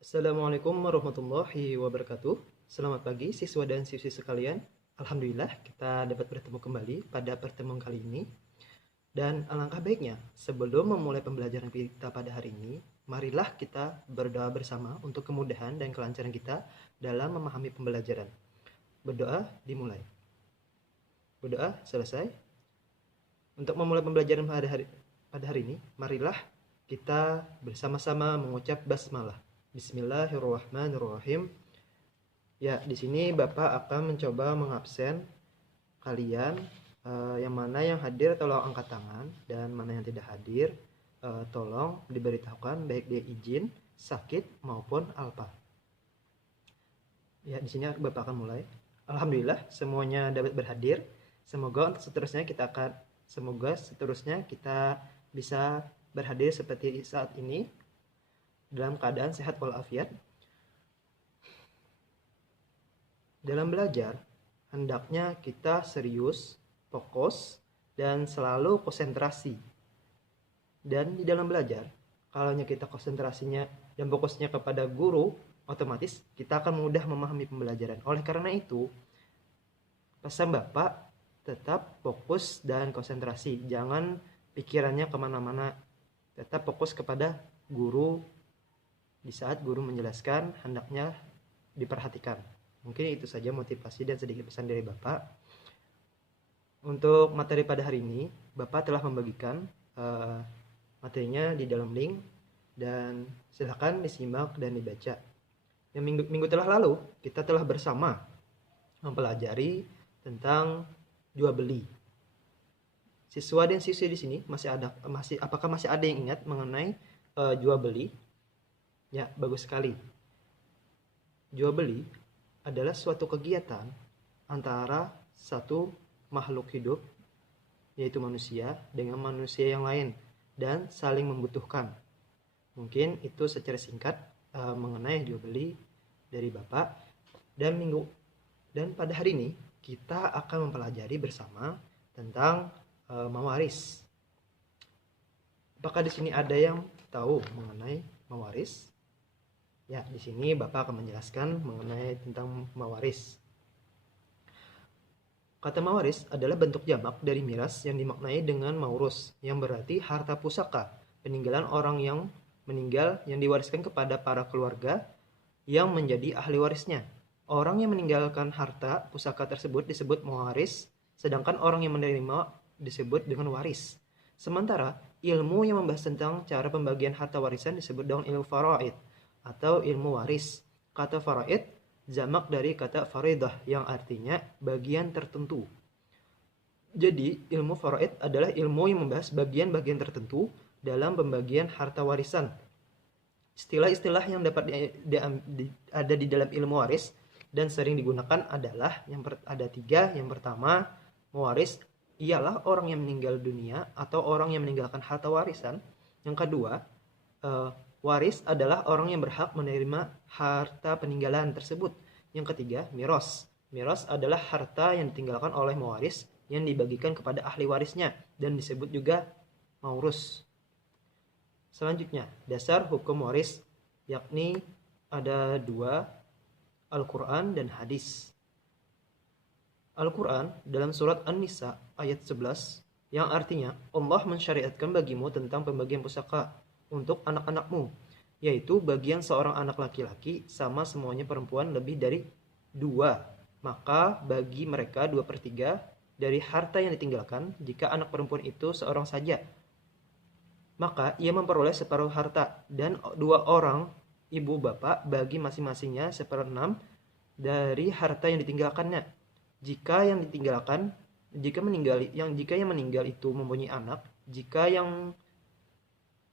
Assalamualaikum warahmatullahi wabarakatuh. Selamat pagi siswa dan siswi sekalian. Alhamdulillah kita dapat bertemu kembali pada pertemuan kali ini. Dan alangkah baiknya sebelum memulai pembelajaran kita pada hari ini, marilah kita berdoa bersama untuk kemudahan dan kelancaran kita dalam memahami pembelajaran. Berdoa dimulai. Berdoa selesai. Untuk memulai pembelajaran pada hari ini, marilah kita bersama-sama mengucap basmalah. Bismillahirrahmanirrahim. Ya, di sini Bapak akan mencoba mengabsen kalian yang mana yang hadir tolong angkat tangan dan mana yang tidak hadir tolong diberitahukan baik dia izin, sakit maupun alpa. Ya, di sini Bapak akan mulai. Alhamdulillah semuanya dapat berhadir. Semoga seterusnya kita bisa berhadir seperti saat ini dalam keadaan sehat walafiat. Dalam belajar, hendaknya kita serius, fokus, dan selalu konsentrasi. Dan di dalam belajar, kalau kita konsentrasinya dan fokusnya kepada guru, otomatis kita akan mudah memahami pembelajaran. Oleh karena itu, pesan Bapak tetap fokus dan konsentrasi. Jangan pikirannya kemana-mana. Tetap fokus kepada guru. Di saat guru menjelaskan, hendaknya diperhatikan. Mungkin itu saja motivasi dan sedikit pesan dari Bapak. Untuk materi pada hari ini, Bapak telah membagikan materinya di dalam link dan silakan disimak dan dibaca. Yang minggu telah lalu, kita telah bersama mempelajari tentang jual beli. Siswa dan siswi di sini apakah masih ada yang ingat mengenai jual beli? Ya, bagus sekali. Jual beli adalah suatu kegiatan antara satu makhluk hidup, yaitu manusia, dengan manusia yang lain, dan saling membutuhkan. Mungkin itu secara singkat mengenai jual beli dari Bapak. Dan pada hari ini, kita akan mempelajari bersama tentang mewaris. Apakah di sini ada yang tahu mengenai mewaris? Ya, di sini Bapak akan menjelaskan mengenai tentang mewaris. Kata mewaris adalah bentuk jamak dari miras yang dimaknai dengan maurus, yang berarti harta pusaka, peninggalan orang yang meninggal yang diwariskan kepada para keluarga yang menjadi ahli warisnya. Orang yang meninggalkan harta pusaka tersebut disebut mewaris, sedangkan orang yang menerima disebut dengan waris. Sementara ilmu yang membahas tentang cara pembagian harta warisan disebut dengan ilmu faraid atau ilmu waris. Kata faraid jamak dari kata faridah yang artinya bagian tertentu. Jadi ilmu faraid adalah ilmu yang membahas bagian-bagian tertentu dalam pembagian harta warisan. Istilah-istilah yang dapat ada di dalam ilmu waris dan sering digunakan adalah ada 3. Yang pertama, mewaris ialah orang yang meninggal dunia atau orang yang meninggalkan harta warisan. Yang kedua, waris adalah orang yang berhak menerima harta peninggalan tersebut. Yang ketiga, miros. Miros adalah harta yang ditinggalkan oleh mewaris yang dibagikan kepada ahli warisnya dan disebut juga maurus. Selanjutnya, dasar hukum waris, yakni ada 2, Al-Quran dan hadis. Al-Quran dalam surat An-Nisa ayat 11 yang artinya Allah mensyariatkan bagimu tentang pembagian pusaka untuk anak-anakmu, yaitu bagian seorang anak laki-laki sama semuanya perempuan lebih dari 2. Maka bagi mereka 2/3 dari harta yang ditinggalkan. Jika anak perempuan itu seorang saja, maka ia memperoleh separuh harta, dan 2 orang ibu bapak bagi masing-masingnya 1/6 dari harta yang ditinggalkannya. Jika yang meninggal itu mempunyai anak, jika yang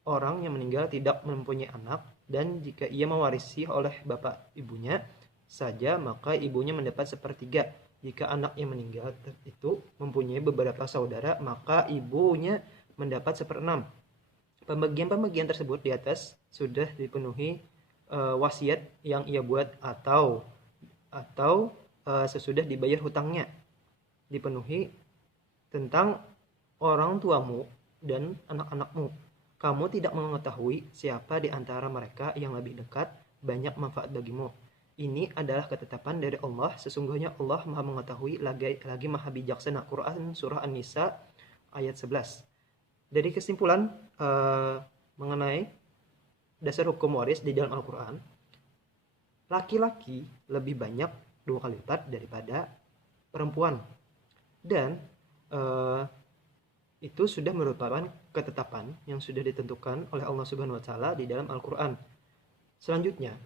orang yang meninggal tidak mempunyai anak, dan jika ia mewarisi oleh bapak ibunya saja, maka ibunya mendapat 1/3. Jika anak yang meninggal itu mempunyai beberapa saudara, maka ibunya mendapat 1/6. Pembagian tersebut di atas sudah dipenuhi wasiat yang ia buat atau sesudah dibayar hutangnya, dipenuhi tentang orang tuamu dan anak-anakmu. Kamu tidak mengetahui siapa di antara mereka yang lebih dekat banyak manfaat bagimu. Ini adalah ketetapan dari Allah. Sesungguhnya Allah Maha mengetahui lagi Maha bijaksana. Quran surah An-Nisa ayat 11. Dari kesimpulan mengenai dasar hukum waris di dalam Al-Quran, laki-laki lebih banyak 2 kali lipat daripada perempuan. Dan itu sudah merupakan ketetapan yang sudah ditentukan oleh Allah Subhanahu wa taala di dalam Al-Qur'an. Selanjutnya,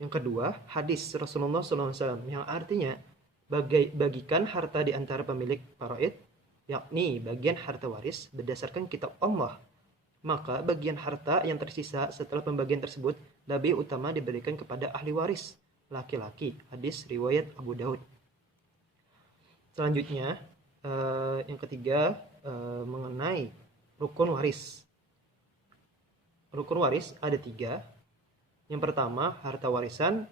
yang kedua, hadis Rasulullah SAW yang artinya bagikan harta di antara pemilik faraid, yakni bagian harta waris berdasarkan kitab Allah. Maka bagian harta yang tersisa setelah pembagian tersebut lebih utama diberikan kepada ahli waris laki-laki. Hadis riwayat Abu Daud. Selanjutnya, yang ketiga, mengenai rukun waris. Rukun waris ada 3. Yang pertama, harta warisan.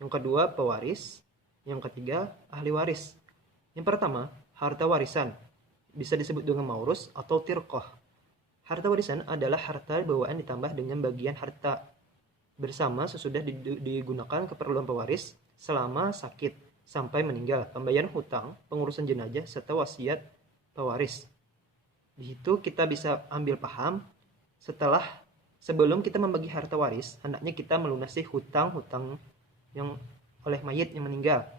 Yang kedua, pewaris. Yang ketiga, ahli waris. Yang pertama, harta warisan. Bisa disebut dengan maurus atau tirqah. Harta warisan adalah harta bawaan ditambah dengan bagian harta bersama sesudah digunakan keperluan pewaris selama sakit sampai meninggal, pembayaran hutang, pengurusan jenazah, serta wasiat pewaris. Di situ kita bisa ambil paham sebelum kita membagi harta waris, hendaknya kita melunasi hutang-hutang yang oleh mayit yang meninggal.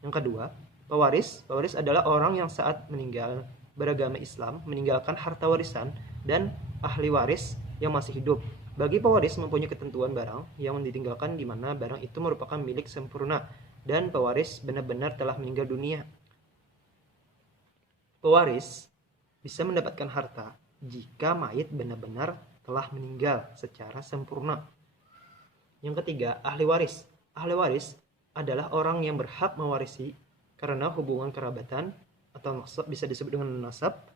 Yang kedua, pewaris adalah orang yang saat meninggal beragama Islam meninggalkan harta warisan dan ahli waris yang masih hidup. Bagi pewaris mempunyai ketentuan barang yang ditinggalkan di mana barang itu merupakan milik sempurna dan pewaris benar-benar telah meninggal dunia. Pewaris bisa mendapatkan harta jika mayit benar-benar telah meninggal secara sempurna. Yang ketiga, ahli waris. Ahli waris adalah orang yang berhak mewarisi karena hubungan kerabatan atau nasab, bisa disebut dengan nasab,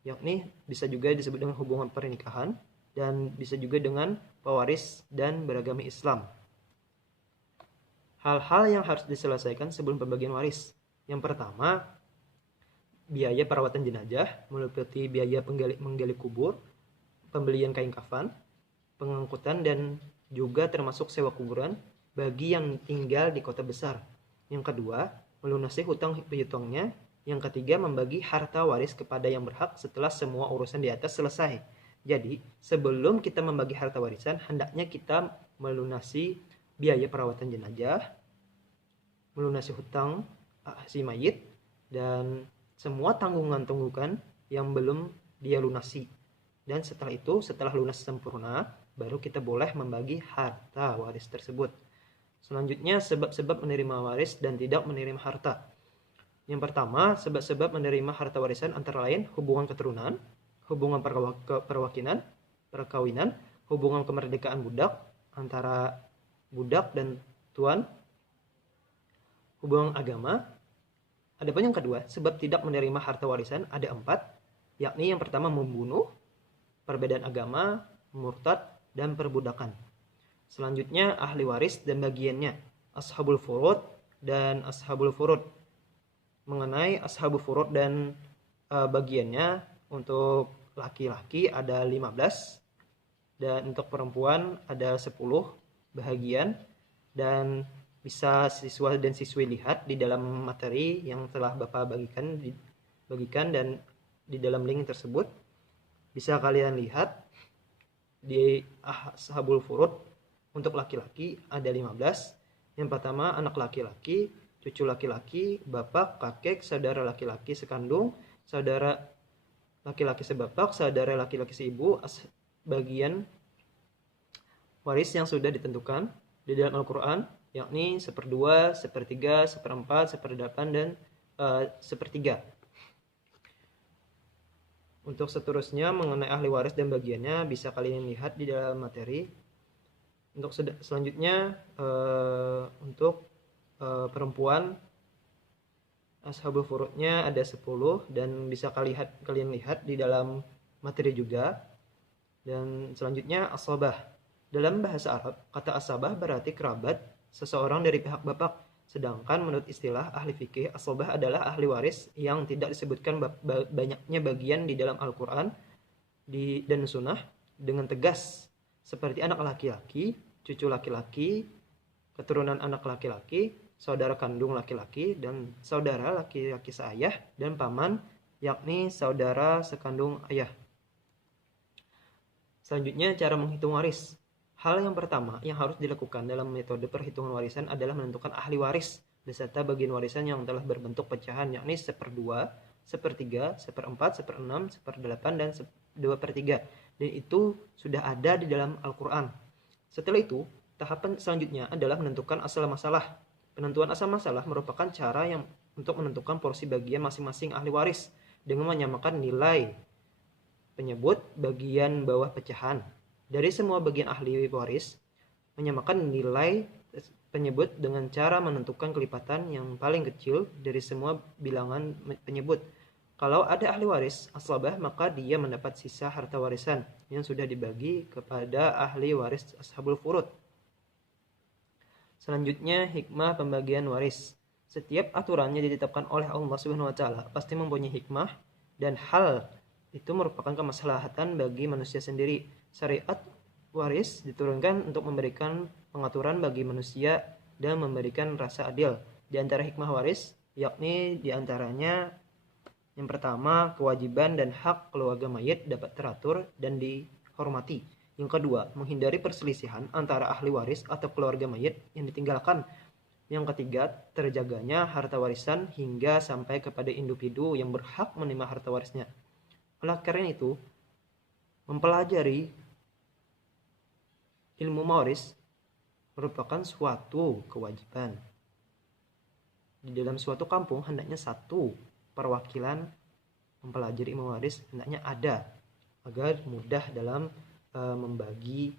yakni bisa juga disebut dengan hubungan pernikahan, dan bisa juga dengan pewaris dan beragama Islam. Hal-hal yang harus diselesaikan sebelum pembagian waris. Yang pertama, biaya perawatan jenazah, meliputi biaya menggali kubur, pembelian kain kafan, pengangkutan, dan juga termasuk sewa kuburan bagi yang tinggal di kota besar. Yang kedua, melunasi hutang piutangnya. Yang ketiga, membagi harta waris kepada yang berhak setelah semua urusan di atas selesai. Jadi, sebelum kita membagi harta warisan, hendaknya kita melunasi biaya perawatan jenazah, melunasi hutang si mayit, dan semua tanggungan-tanggungan yang belum dia lunasi. Dan setelah itu, setelah lunas sempurna, baru kita boleh membagi harta waris tersebut. Selanjutnya, sebab-sebab menerima waris dan tidak menerima harta. Yang pertama, sebab-sebab menerima harta warisan antara lain hubungan keturunan, hubungan perkawinan, hubungan kemerdekaan budak antara budak dan tuan, hubungan agama. Adapun yang kedua, sebab tidak menerima harta warisan ada 4, yakni yang pertama membunuh, perbedaan agama, murtad, dan perbudakan. Selanjutnya, ahli waris dan bagiannya, ashabul furud dan ashabul furud. Mengenai ashabul furud dan bagiannya, untuk laki-laki ada 15 dan untuk perempuan ada 10 bahagian, dan bisa siswa dan siswi lihat di dalam materi yang telah Bapak bagikan dan di dalam link tersebut bisa kalian lihat di ashabul furud. Untuk laki-laki ada 15. Yang pertama, anak laki-laki, cucu laki-laki, bapak, kakek, saudara laki-laki sekandung, saudara laki-laki sebapak, saudara laki-laki seibu, bagian waris yang sudah ditentukan di dalam Al-Quran, yakni 1/2, 1/3, 1/4, 1/8, dan 1/3. Untuk seterusnya mengenai ahli waris dan bagiannya bisa kalian lihat di dalam materi. Untuk selanjutnya, untuk perempuan, ashabul furudnya ada 10 dan bisa kalian lihat di dalam materi juga. Dan selanjutnya asabah. Dalam bahasa Arab, kata asabah berarti kerabat seseorang dari pihak bapak. Sedangkan menurut istilah ahli fikih, asabah adalah ahli waris yang tidak disebutkan banyaknya bagian di dalam Al-Quran dan Sunnah dengan tegas, seperti anak laki-laki, cucu laki-laki, keturunan anak laki-laki, saudara kandung laki-laki, dan saudara laki-laki seayah, dan paman, yakni saudara sekandung ayah. Selanjutnya, cara menghitung waris. Hal yang pertama yang harus dilakukan dalam metode perhitungan warisan adalah menentukan ahli waris beserta bagian warisan yang telah berbentuk pecahan, yakni 1/2, 1/3, 1/4, 1/6, 1/8, dan 2/3. Dan itu sudah ada di dalam Al-Quran. Setelah itu, tahapan selanjutnya adalah menentukan asal masalah. Penentuan asal masalah merupakan cara yang untuk menentukan porsi bagian masing-masing ahli waris dengan menyamakan nilai penyebut bagian bawah pecahan. Dari semua bagian ahli waris, menyamakan nilai penyebut dengan cara menentukan kelipatan yang paling kecil dari semua bilangan penyebut. Kalau ada ahli waris aslabah, maka dia mendapat sisa harta warisan yang sudah dibagi kepada ahli waris ashabul furud. Selanjutnya, hikmah pembagian waris. Setiap aturannya ditetapkan oleh Allah Subhanahu wa taala pasti mempunyai hikmah, dan hal itu merupakan kemaslahatan bagi manusia sendiri. Syariat waris diturunkan untuk memberikan pengaturan bagi manusia dan memberikan rasa adil. Di antara hikmah waris, yakni di antaranya yang pertama, kewajiban dan hak keluarga mayit dapat teratur dan dihormati. Yang kedua, menghindari perselisihan antara ahli waris atau keluarga mayit yang ditinggalkan. Yang ketiga, terjaganya harta warisan hingga sampai kepada individu yang berhak menerima harta warisnya. Oleh karena itu, mempelajari ilmu waris merupakan suatu kewajiban. Di dalam suatu kampung hendaknya satu perwakilan mempelajari ilmu waris hendaknya ada agar mudah dalam membagi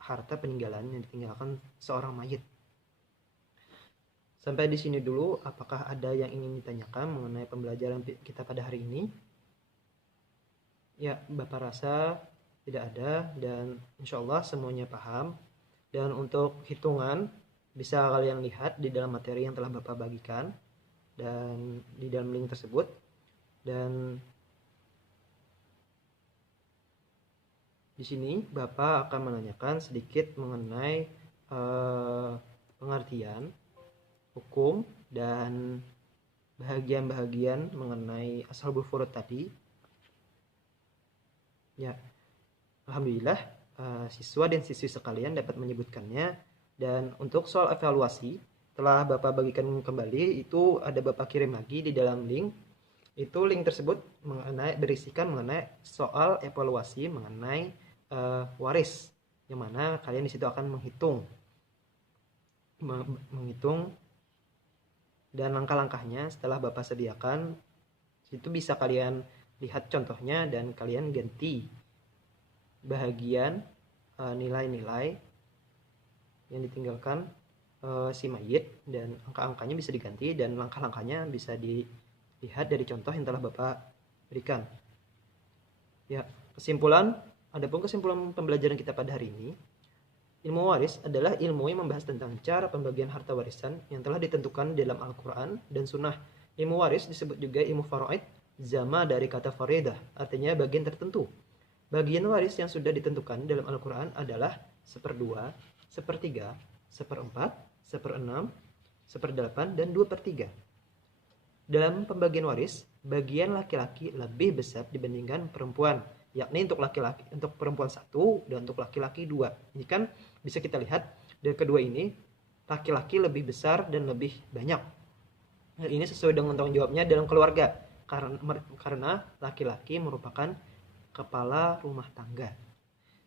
harta peninggalan yang ditinggalkan seorang mayit. Sampai di sini dulu. Apakah ada yang ingin ditanyakan mengenai pembelajaran kita pada hari ini? Ya, Bapak rasa tidak ada, dan insya Allah semuanya paham. Dan untuk hitungan bisa kalian lihat di dalam materi yang telah Bapak bagikan dan di dalam link tersebut. Dan di sini Bapak akan menanyakan sedikit mengenai pengertian hukum dan bahagian-bahagian mengenai ashabul furud tadi. Ya, alhamdulillah siswa dan siswi sekalian dapat menyebutkannya. Dan untuk soal evaluasi telah Bapak bagikan kembali, itu ada Bapak kirim lagi di dalam link. Itu link tersebut berisikan mengenai soal evaluasi mengenai waris, yang mana kalian di situ akan menghitung dan langkah-langkahnya setelah Bapak sediakan. Itu bisa kalian lihat contohnya dan kalian ganti bahagian nilai-nilai yang ditinggalkan si mayit, dan angka-angkanya bisa diganti dan langkah-langkahnya bisa dilihat dari contoh yang telah Bapak berikan. Ya, adapun kesimpulan pembelajaran kita pada hari ini, ilmu waris adalah ilmu yang membahas tentang cara pembagian harta warisan yang telah ditentukan dalam Al-Quran dan Sunnah. Ilmu waris disebut juga ilmu faraid, zama dari kata faridah, artinya bagian tertentu. Bagian waris yang sudah ditentukan dalam Al-Quran adalah 1/2, 1/3, 1/4, 1/6, 1/8, dan 2/3. Dalam pembagian waris, bagian laki-laki lebih besar dibandingkan perempuan, yakni untuk perempuan 1 dan untuk laki-laki 2. Ini kan bisa kita lihat dari kedua ini, laki-laki lebih besar dan lebih banyak. Hal ini sesuai dengan tanggung jawabnya dalam keluarga, karena laki-laki merupakan kepala rumah tangga.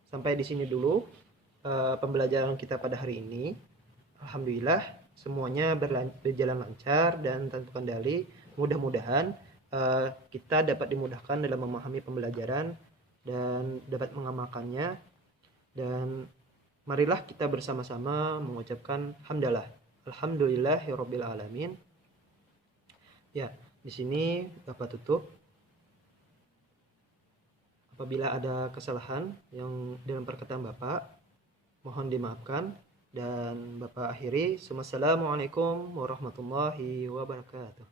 Sampai di sini dulu pembelajaran kita pada hari ini. Alhamdulillah semuanya berjalan lancar dan tanpa kendali. Mudah-mudahan kita dapat dimudahkan dalam memahami pembelajaran dan dapat mengamalkannya. Dan marilah kita bersama-sama mengucapkan hamdalah. Alhamdulillahirabbil alamin. Ya, di sini Bapak tutup. Apabila ada kesalahan yang dalam perkataan Bapak, mohon dimaafkan. Dan Bapak akhiri. Wassalamualaikum warahmatullahi wabarakatuh.